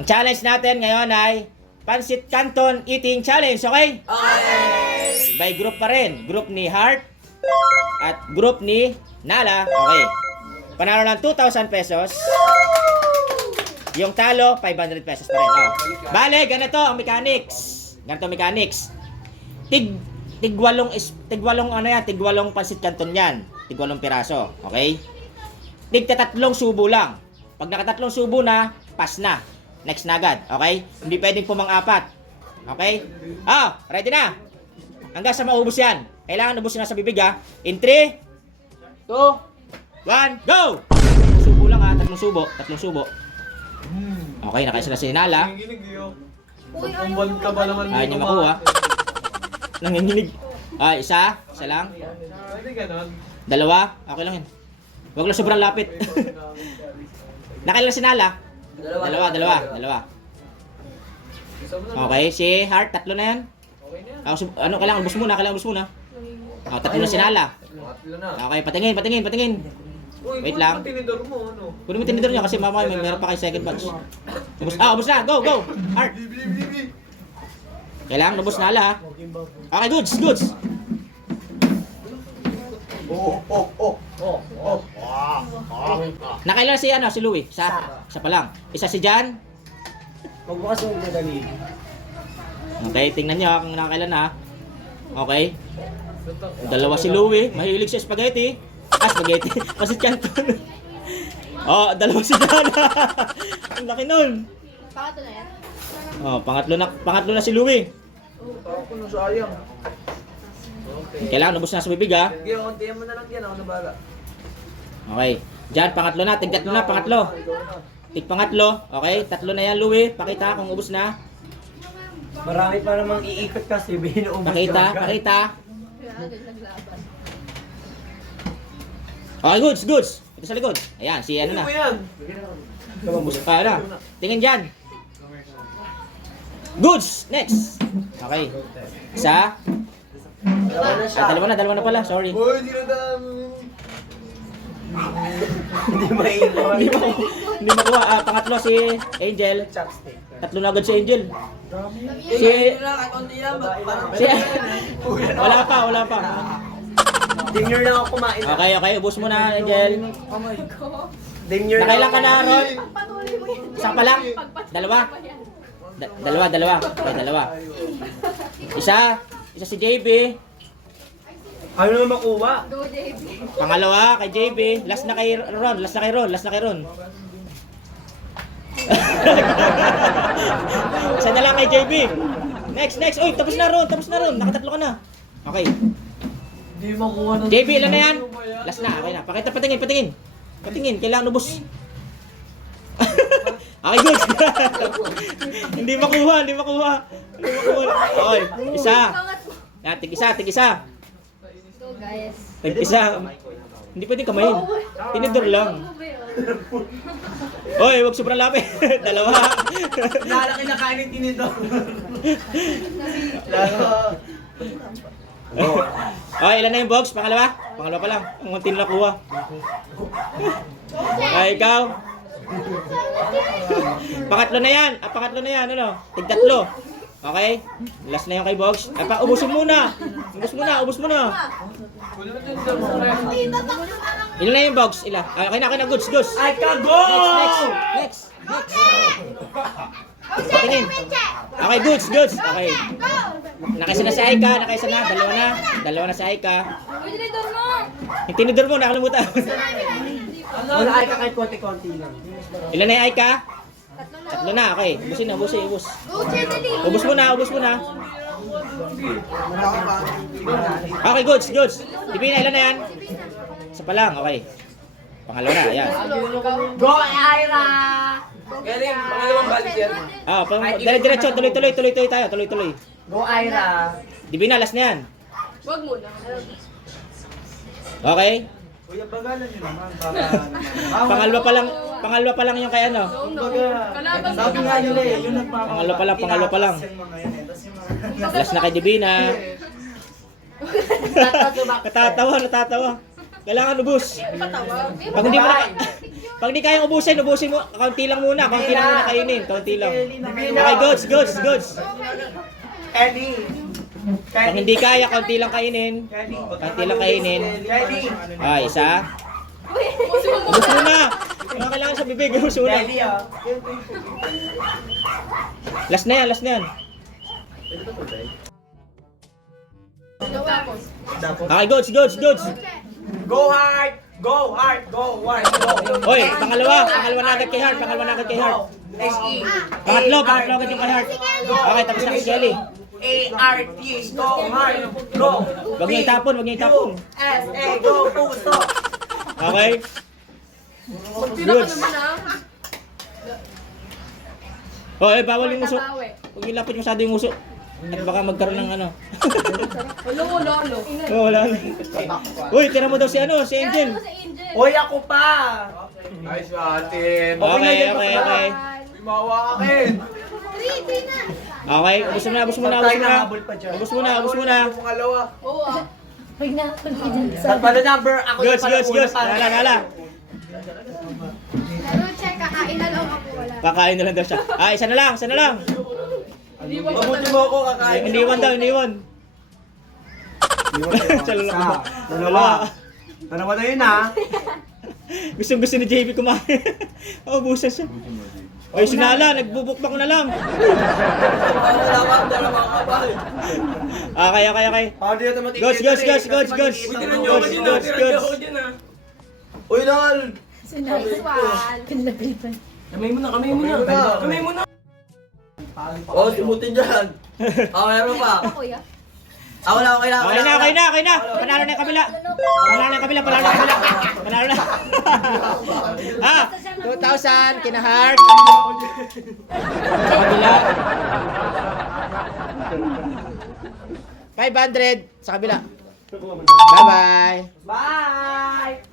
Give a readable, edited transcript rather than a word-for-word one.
Ang challenge natin ngayon ay Pansit Canton Eating Challenge, okay? Okay! By group pa rin. Group ni Heart at group ni Nala, okay. Panalo ng 2,000 pesos. Yung talo, 500 pesos pa rin. Oh. Bale, ganito ang mechanics. Ganito ang mechanics. Tigwalong ano yan, tigwalong Pansit Canton yan. Tigwalong piraso, okay? Tigtatatlong subo lang. Pag nakatatlong subo na, pass na. Next na agad, okay? Hindi pwedeng pumang-apat. Okay? Ready na? Hanggang sa maubos yan. Kailangan ubusin na sa bibig, ha? In 3, 2, 1, go! Subo lang, ha? Tatlong subo. Okay, nakaisa na si Nala. Pambal ka ba naman Ayaw niya makuha. Nanginginig. Isa lang. Pwede ganon. Dalawa, okay lang yun. Huwag lang sobrang lapit. Nakailan si Nala? Dalawa. Okay, si Heart, tatlo na yan. Okay na yan. Ano, kailangan ubos muna. Tatlo na si Nala. Tatlo na. Okay, patingin. Uy, Wait lang. Tinidor mo, ano? Kunin mo tinidor niya kasi mamaya may meron pa kayo second batch. Ubos na. Go. Heart. Kailangan ubos Nala, ha? Okay, goods. Nakailan si Louie? Isa pa lang. Isa si Jan. Magbukas mo yung dali. Okay, tingnan niyo kung nakakailan na. Okay. Dalawa si Louie, mahilig sa spaghetti. Spaghetti. Pansit Canton. Dalawa si Jana. Ang laki nun. Pangatlo na yan? Pangatlo na si Louie. Ako nung sayang. Okay. Kailangan ubos na sa bibig, ha. Sige, kontihan mo na lang yan. Ako na bahala. Okay. Jan, pangatlo na. Tig-tatlo na, pangatlo. Tig-pangatlo. Okay, tatlo na yan, Louie. Pakita kung ubos na. Marami pa namang iikot kasi binuubos Pakita. Naglaban. Okay, goods. Ito sa likod. Ayan, si ano na. Ano yan? Ubos pa na. Tingin dyan. Goods! Next! Okay. Isa. Dalawa na pala. Sorry. Boy, di na dami. Hindi maiiwan. Hindi makuha. Pangatlo si Angel. Chopstick. Tatlo na agad si Angel. Wala pa. Demure lang ako kumain. Okay. Ubus mo na, Angel. Demure Nakailan ka na, Ron? Patuloy mo yan. Isa pa lang? Dalawa? Okay, dalawa. Isa si JB. Ano naman makuha? Go, JB. Pangalawa kay JB. Last na kay Ron. Isa na lang kay JB. Next. Uy, tapos na Ron. Nakatatlo ka na. Okay. Hindi makuha ng... JB, ilan na yan? Last na, okay na. Pakita, patingin. Kailangan ubos. Okay, good. Hindi makuha. Okay, isa. Tig-isa. Go, guys. Tig-isa. Hindi pwedeng kamayin. Tinidor lang. Oy, wag sobrang lapit. Dalawa. Lalaki na kain yung tinidor. Okay, ilan na yung box? Pangalawa pa lang. Ang konti na nakuha. Okay, ikaw. Pangatlo na yan, ano? Tig-tatlo. Okay? Last na yung kay box. Ubos mo na. Kunin mo tinidor mo, pre. Ilan na yung box? Okay na, goods. Ay, kago! Next. Patingin. Okay, goods. Okay. Nakaisa na si Aika, Dalawa na si Aika. Uy, tinidor mo! Yung tinidor mo, nakalimutan. Wala ay ka kahit konti-konti lang. Ilan na yung Aika? Tatlo na. Tatlo na, okay. Ubus. Go, Chedali! Ubus mo na. Okay, goods. Ibigay na, ilan na yan? Isa pa lang, okay. Pangalawa na, ayan. Go, Ira! Galing, pangalawang balik yan. Diretso, tuloy tayo. Go, Ira! Ibigay na, last na yan. Huwag muna. Okay? Kuya, bagalan nyo naman. Pangalawa pa lang yung kay ano. Kalaban Sabi nga nila yung nagpapagalan. Pangalawa pa lang. Last na kay Divina. Natatawa. Kailangan ubus. Patawag. Pag hindi mo na, pag hindi kayang ubusin mo. Kaunti lang muna kainin. Kaunti lang. Okay, goods. Kelly. Pag hindi kaya, kaunti lang kainin. Kelly. Kaunti lang kainin. Kelly. Ay, isa. Ubus muna. Mga kailangan sa bibig. Ubus muna. Kelly ah. Last na yan. Tapos. Okay, goods. Go hard. Go hard. Go. Oy, pangalawa na agad kay Heart. S-E. Pangatlo agad yung kay Heart. Okay, tapos na kay Kelly. A-R-T. Go hard. Go. Huwag niyo itapon. S-A. Go. Puso. Okay? Magtira ka naman ah. Oh, bawal yung uso. Tatawe. Huwag yung lapit masyado yung uso. At baka magkaroon ng ano. Ulo. Oh, wala na. Uy, tira mo daw si Angel. Sa Angel. Hoy, ako pa. Ay, swatin. Okay. Mawa ka, Ken. 3 na. Okay, ubus muna. Habol pa dyan. Ubus muna. Pangalawa. Oo ah. Ano number? Ako Goods. para. Nala. Check, kakain na lang ako wala. Kakain na lang daw siya. Ah, isa na lang. Mabuti mo ako, kakain. Iniwan. Siya lang ako. Dalawa na yun ha. Gusto ni JB kumain. Oh, busa siya. Oy, sinala, nagbubukbak na lang. Dalawa ka ba? Okay. Hindi natin matigil. Goods. Uy, Nal! Kamay mo na. Oh, simutin dyan. Meron pa. Kuya. Ako na. Okay na. Panalo na yung kabila. Panalo na. 2,000 kina Heart. Kabila. 500 sa kabila. Bye-bye. Bye!